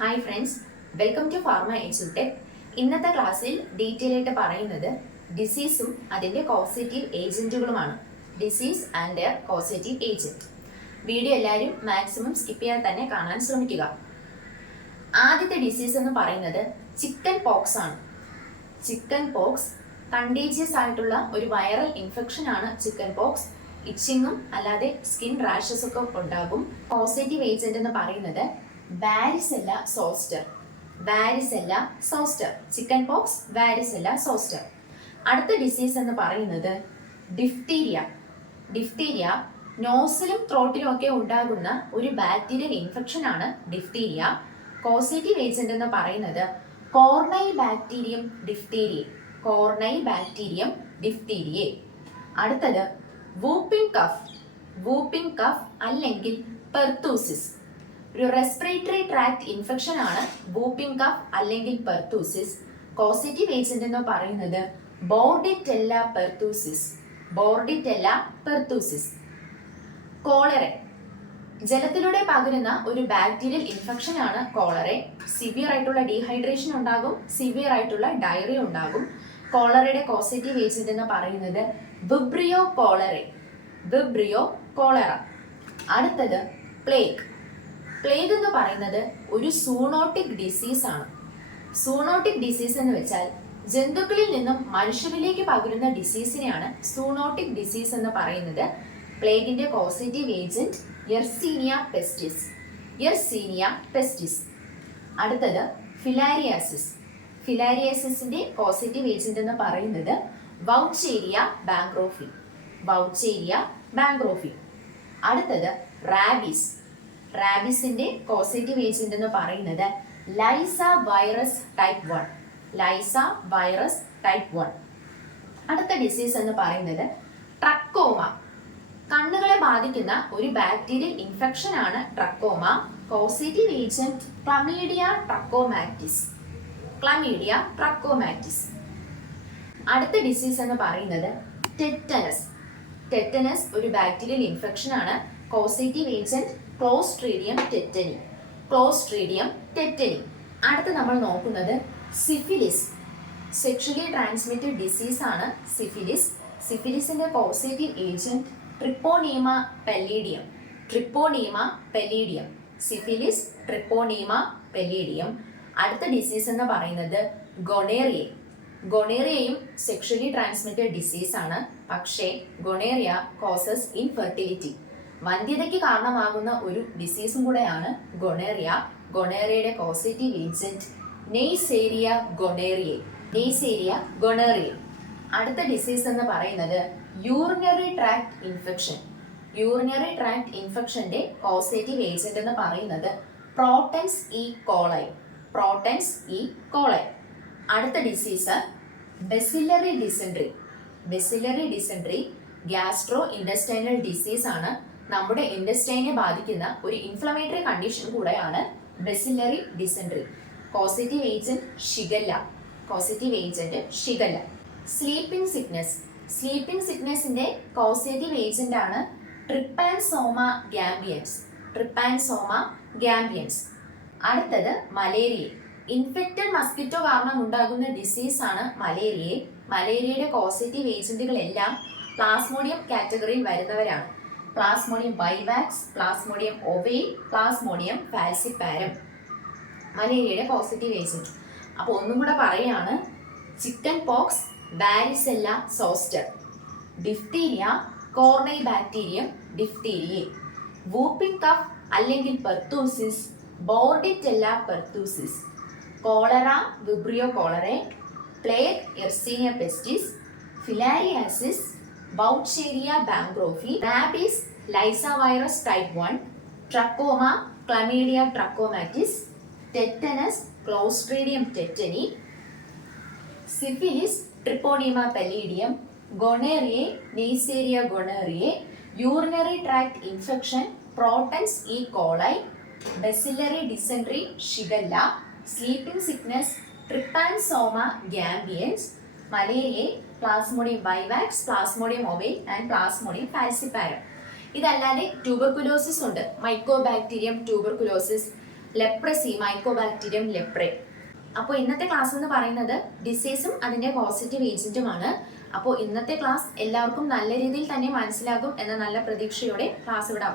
Hi friends, welcome to pharma എജ്യൂടെക്. ഇന്നത്തെ ക്ലാസ്സിൽ ഡീറ്റെയിൽ ആയിട്ട് പറയുന്നത് ഡിസീസും അതിൻ്റെ കോസേറ്റീവ് ഏജന്റുകളുമാണ്. Disease and their causative agent. Video എല്ലാവരും മാക്സിമം സ്കിപ്പ് ചെയ്യാൻ തന്നെ കാണാൻ ശ്രമിക്കുക. ആദ്യത്തെ ഡിസീസ് എന്ന് പറയുന്നത് ചിക്കൻ പോക്സ് ആണ്. ചിക്കൻ പോക്സ് കണ്ടേജിയസ് ആയിട്ടുള്ള ഒരു വൈറൽ ഇൻഫെക്ഷൻ ആണ് ചിക്കൻ പോക്സ്. ഇച്ചിങ്ങും അല്ലാതെ സ്കിൻ റാഷസ് ഒക്കെ ഉണ്ടാകും. കോസേറ്റീവ് ഏജന്റ് എന്ന് പറയുന്നത് varicella zoster. Varicella zoster, chickenpox, varicella zoster. അടുത്ത ഡിസീസ് എന്ന് പറയുന്നത് ഡിഫ്തീരിയ. ഡിഫ്തീരിയ നോസിലും ത്രോട്ടിലും ഒക്കെ ഉണ്ടാകുന്ന ഒരു ബാക്ടീരിയൽ ഇൻഫെക്ഷൻ ആണ് ഡിഫ്തീരിയ. കോസേറ്റീവ് ഏജന്റ് എന്ന് പറയുന്നത് കോർണൈ ബാക്ടീരിയം ഡിഫ്തീരിയ. കോർണൈ bacterium diphtheria. അടുത്തത് വൂപ്പിംഗ് കഫ്. വൂപ്പിംഗ് കഫ് അല്ലെങ്കിൽ പെർത്തൂസിസ്. ഒരു റെസ്പിറേറ്ററി ട്രാക്ട് ഇൻഫെക്ഷൻ ആണ് വൂപ്പിംഗ് കഫ് അല്ലെങ്കിൽ പെർത്തൂസിസ്. കോസേറ്റീവ് ഏജന്റ് എന്ന് പറയുന്നത് ബോർഡിറ്റെല്ല പെർത്തൂസിസ്. Bordetella pertussis. കോളറ ജലത്തിലൂടെ പകരുന്ന ഒരു ബാക്ടീരിയൽ ഇൻഫെക്ഷൻ ആണ് കോളറ. സിവിയർ ആയിട്ടുള്ള ഡീഹൈഡ്രേഷൻ ഉണ്ടാകും, സിവിയർ ആയിട്ടുള്ള ഡയറിയ ഉണ്ടാകും. കോളറയുടെ കോസേറ്റീവ് ഏജന്റ് എന്ന് പറയുന്നത് വിബ്രിയോ കോളറ. Vibrio cholera. അടുത്തത് പ്ലേഗ്. പ്ലേഗ് എന്ന് പറയുന്നത് ഒരു സൂണോട്ടിക് ഡിസീസ് ആണ്. സൂണോട്ടിക് ഡിസീസ് എന്ന് വെച്ചാൽ ജന്തുക്കളിൽ നിന്നും മനുഷ്യരിലേക്ക് പകരുന്ന ഡിസീസിനെയാണ് സൂണോട്ടിക് ഡിസീസ് എന്ന് പറയുന്നത്. പ്ലേഗിന്റെ causative agent Yersinia pestis. Yersinia pestis. അടുത്തത് ഫിലാരിയാസിസ്. ഫിലാരിയാസിന്റെ കോസേറ്റീവ് ഏജന്റ് എന്ന് പറയുന്നത് വൗച്ചേരിയ ബാങ്ക്രോഫി. വൗച്ചേരിയ ബാങ്ക്രോഫി. അടുത്തത് റാബീസ്. റാബീസിന്റെ കോസേറ്റീവ് ഏജന്റ് എന്ന് പറയുന്നത് ലൈസ വൈറസ് ടൈപ്പ് 1. ലൈസ വൈറസ് ടൈപ്പ് 1. അടുത്ത ഡിസീസ് എന്ന് പറയുന്നത് ട്രക്കോമ. കണ്ണുകളെ ബാധിക്കുന്ന ഒരു ബാക്ടീരിയൽ ഇൻഫെക്ഷൻ ആണ് trachoma. Causative agent Chlamydia trachomatis. Chlamydia trachomatis. അടുത്ത ഡിസീസ് എന്ന് പറയുന്നത് ടെറ്റനസ്. ടെറ്റനസ് ഒരു ബാക്ടീരിയൽ ഇൻഫെക്ഷൻ ആണ്. Causative agent Clostridium tetani. Clostridium tetani. അടുത്ത് നമ്മൾ നോക്കുന്നത് സിഫിലിസ്. സെക്ഷലി ട്രാൻസ്മിറ്റഡ് ഡിസീസ് ആണ് സിഫിലിസ്. സിഫിലിസിന്റെ positive agent Treponema pallidum. Treponema pallidum. Syphilis, Treponema pallidum. അടുത്ത ഡിസീസ് എന്ന് പറയുന്നത് ഗൊണേറിയ. ഗൊണേറിയയും സെക്ഷലി ട്രാൻസ്മിറ്റഡ് ഡിസീസ് ആണ്. പക്ഷേ ഗൊണേറിയ കോസസ് ഇൻഫെർട്ടിലിറ്റി. വന്ധ്യതയ്ക്ക് കാരണമാകുന്ന ഒരു ഡിസീസും കൂടെയാണ് ഗൊണേറിയ. ഗൊണേറിയയുടെ positive agent Neisseria gonorrhoeae. Neisseria gonorrhoeae. അടുത്ത ഡിസീസ് എന്ന് പറയുന്നത് urinary tract infection. Urinary tract ഇൻഫെക്ഷന്റെ പോസിറ്റീവ് ഏജന്റ് എന്ന് പറയുന്നത് Proteus E coli. Proteus E coli. അടുത്ത disease bacillary dysentery. Bacillary dysentery gastro intestinal disease ആണ്. നമ്മുടെ ഇൻഡസ്റ്റൈനെ ബാധിക്കുന്ന ഒരു ഇൻഫ്ലമേറ്ററി കണ്ടീഷൻ കൂടെയാണ് bacillary dysentery. Causative agent Shigella. Causative agent Shigella. Sleeping sickness. Sleeping സിക്നസിന്റെ കോസേറ്റീവ് ഏജന്റ് ആണ് ട്രിപ്പാൻസോമ ഗാംബിയൻസ്. Trypanosoma gambiense. അടുത്തത് മലേറിയ. ഇൻഫെക്റ്റഡ് മസ്കിറ്റോ കാരണം ഉണ്ടാകുന്ന ഡിസീസ് ആണ് മലേറിയ. മലേറിയയുടെ കോസേറ്റീവ് ഏജന്റുകളെല്ലാം പ്ലാസ്മോഡിയം കാറ്റഗറിയിൽ വരുന്നവരാണ്. Plasmodium vivax, Plasmodium ovale, Plasmodium falciparum മലേറിയയുടെ പോസിറ്റീവ് ഏജന്റ്. അപ്പോൾ ഒന്നും കൂടെ പറയാണ്: chickenpox, varicella zoster, diphtheria, കോർണൈ bacterium diphtheriae, whooping cough അല്ലെങ്കിൽ pertussis, Bordetella pertussis, cholera Vibrio cholerae, plague Yersinia pestis, filariasis, Wuchereria bancrofti, rabies Lyssa virus type 1, trachoma Chlamydia trachomatis, tetanus Clostridium tetani, syphilis Treponema pallidum, gonorrhoea Neisseria gonorrhoeae, urinary tract infection പ്രോട്ടൻസ് E coli, bacillary dysentery Shigella, sleeping sickness Trypanosoma gambiense, malaria Plasmodium vivax, Plasmodium ovale and Plasmodium falciparum. ഇതല്ലാതെ tuberculosis ഉണ്ട്. Mycobacterium tuberculosis, leprosy, Mycobacterium leprae. അപ്പോൾ ഇന്നത്തെ class എന്ന് പറയുന്നത് ഡിസീസും അതിന്റെ positive ഏജന്റുമാണ്. അപ്പോൾ ഇന്നത്തെ class എല്ലാവർക്കും നല്ല രീതിയിൽ തന്നെ മനസ്സിലാകും എന്ന നല്ല പ്രതീക്ഷയോടെ ക്ലാസ് ഇവിടെ